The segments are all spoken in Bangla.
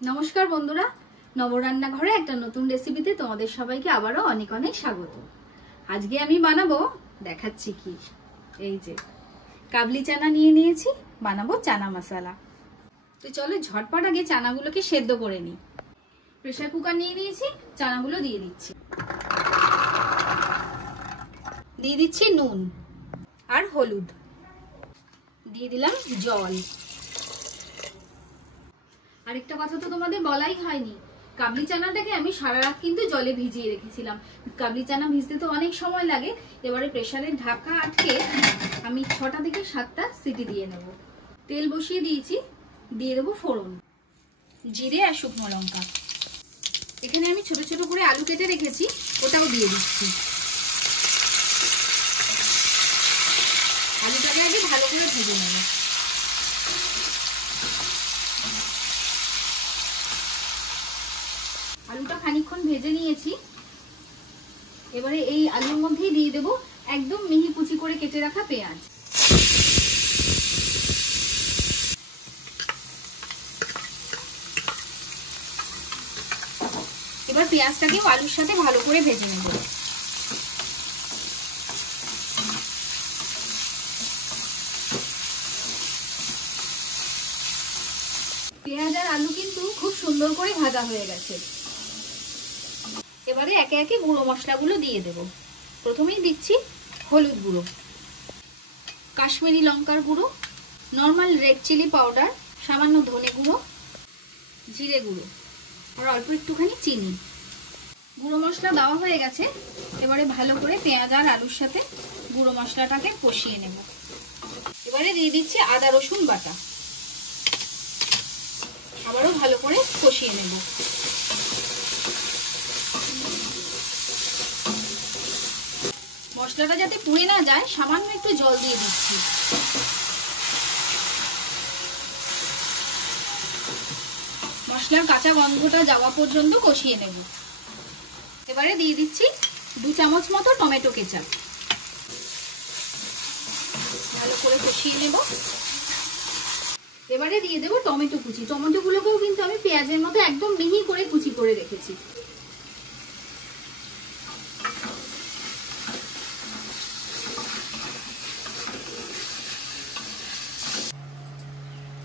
নমস্কার বন্ধুরা, নবরান্নাঘরে একটা নতুন রেসিপিতে তোমাদের সবাইকে আবারও অনেক অনেক স্বাগত। আজকে আমি বানাবো, দেখাচ্ছি কি, এই যে কাবলি চানা নিয়ে নিয়েছি, বানাবো চানা মশলা। তো চলো ঝটপট আগে চানাগুলোকে সেদ্ধ করে নিই। প্রেসার কুকার নিয়ে নিয়েছি, চানাগুলো দিয়ে দিচ্ছি। দিয়ে দিচ্ছি নুন আর হলুদ, দিয়ে দিলাম জল। আরেকটা কথা তো তোমাদের বলাই হয়নি, কাবলি চানাটাকে আমি সারা রাত কিন্তু জলে ভিজিয়ে রেখেছিলাম। কাবলি চানা ভিজতে তো অনেক সময় লাগে। এবারে প্রেসারের ঢাকা আটকে আমি 6টা থেকে 7টা সিটি দিয়ে নেব। তেল বসিয়ে দিয়েছি, দিয়ে দেবো ফোড়ন, জিরে আর শুকনো লঙ্কা। এখানে আমি ছোট ছোট করে আলু কেটে রেখেছি, ওটাও দিয়ে দিচ্ছি। আলুটাকে আগে ভালো করে ভেজে নেব। আলুটা খানিকক্ষণ ভেজে নিয়েছি। এবারে এই আলুর মধ্যেই দিয়ে দেব একদম মিহি কুচি করে কেটে রাখা পেঁয়াজ। এবার পেঁয়াজটাকে আলুর সাথে ভালো করে ভেজে নেব। পেঁয়াজ আর আলু কিন্তু খুব সুন্দর করে ভাজা হয়ে গেছে। এবারে একে একে গুঁড়ো মশলাগুলো দিয়ে দেব। প্রথমেই দিচ্ছি হলুদ গুঁড়ো, কাশ্মীরি লঙ্কার গুঁড়ো, নর্মাল রেড চিলি পাউডার, সামান্য ধনে গুঁড়ো, জিরে গুঁড়ো আর অল্প একটুখানি চিনি। গুঁড়ো মশলা দেওয়া হয়ে গেছে। এবারে ভালো করে পেঁয়াজ আর আলুর সাথে গুঁড়ো মশলাটাকে কষিয়ে নেব। এবারে দিয়ে দিচ্ছি আদা রসুন বাটা, আবারও ভালো করে কষিয়ে নেব। মশলাটা যাতে পুড়ে না যায় সামান্য একটু জল দিয়ে দিচ্ছি। মশলার কাঁচা গন্ধটা যাওয়া পর্যন্ত কষিয়ে নেব। এবারে দিয়ে দিচ্ছি 2 চামচ মতো টমেটো কেচাপ, ভালো করে কষিয়ে নেব। এবারে দিয়ে দেবো টমেটো কুচি। টমেটোগুলোকেও কিন্তু আমি পেঁয়াজের মতো একদম মিহি করে কুচি করে রেখেছি।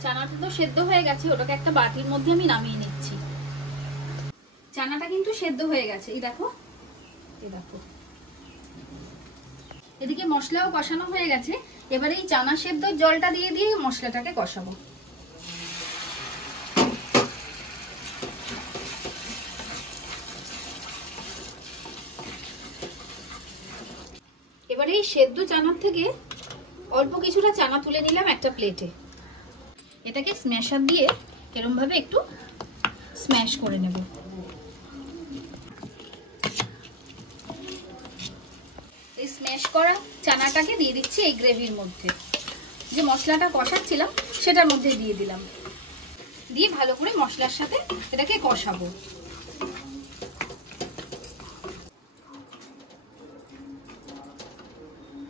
চানাটা তো সেদ্ধ হয়ে গেছে, ওটাকে একটা বাটির মধ্যে আমি নামিয়ে নিচ্ছি। চানাটা কিন্তু সেদ্ধ হয়ে গেছে, এই দেখো, এই দেখো। এদিকে মশলাও কষানো হয়ে গেছে। এবারে এই চানা সেদ্ধ জলটা দিয়ে দিয়ে মশলাটাকে কষাবো। এবারে এই সেদ্ধ চানার থেকে অল্প কিছুটা চানা তুলে নিলাম একটা প্লেটে। এটাকে স্ম্যাশার দিয়ে এরকম ভাবে একটু স্ম্যাশ করে নেব। এই স্ম্যাশ করা চানাটাকে দিয়ে দিচ্ছি এই গ্রেভির মধ্যে। যে মশলাটা কষাচ্ছিলাম সেটার মধ্যে দিয়ে দিলাম, দিয়ে ভালো করে মশলার সাথে এটাকে কষাবো।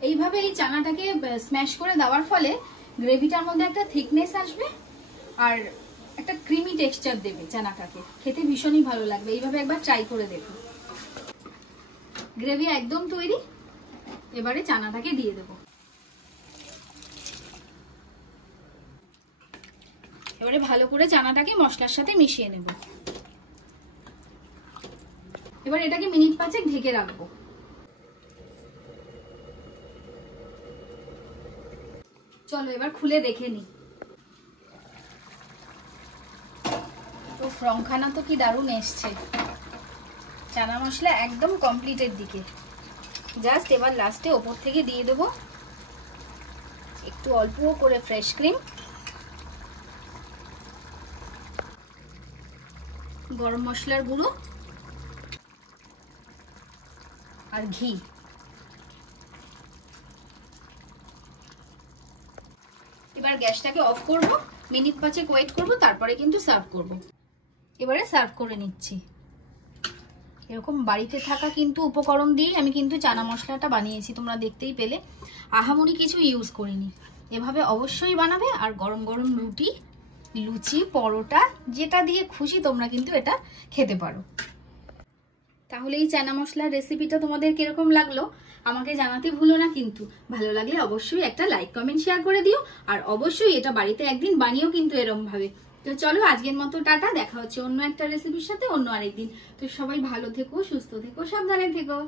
এইভাবে এই চানাটাকে স্ম্যাশ করে দেওয়ার ফলে গ্রেভিটার মধ্যে একটা থিকনেস আসবে আর একটা ক্রিমি টেক্সচার দেবে। চানাটাকে খেতে ভীষণই ভালো লাগবে। এইভাবে একবার ট্রাই করে দেখো। গ্রেভি একদম তৈরি। এবারে চানাটাকে দিয়ে দেব। এবারে ভালো করে চানাটাকে মশলার সাথে মিশিয়ে নেব। এবার এটাকে মিনিট 5 ঢেকে রাখবো। চলো এবার খুলে দেখে নি। তো রংখানা তো কি দারুণ এসছে। চানা মশলা একদম কমপ্লিটের দিকে। জাস্ট এবার লাস্টে ওপর থেকে দিয়ে দেবো একটু অল্প করে ফ্রেশ ক্রিম, গরম মশলার গুঁড়ো আর ঘি। এবার গ্যাসটাকে অফ করব, মিনিট 5 ওয়েট করব, তারপরে কিন্তু সার্ভ করব। এবারে সার্ভ করে নিচ্ছি। এরকম বাড়িতে থাকা কিন্তু উপকরণ দিয়েই আমি কিন্তু চানা মশলাটা বানিয়েছি, তোমরা দেখতেই পেলে। আহামরি কিছু ইউজ করিনি। এভাবে অবশ্যই বানাবে। আর গরম গরম রুটি লুচি, পরোটা, যেটা দিয়ে খুশি তোমরা কিন্তু এটা খেতে পারো। তাহলে এই চানা মশলার রেসিপিটা তোমাদের কিরকম লাগলো আমাকে জানাতে ভুলো না কিন্তু। ভালো লাগলে অবশ্যই একটা লাইক, কমেন্ট, শেয়ার করে দিও। আর অবশ্যই এটা বাড়িতে একদিন বানিয়েও কিন্তু এরম ভাবে। তো চলো আজকের মতো টাটা, দেখা হচ্ছে অন্য একটা রেসিপির সাথে অন্য আরেকদিন। তো সবাই ভালো থেকো, সুস্থ থেকো, সাবধানে থেকো।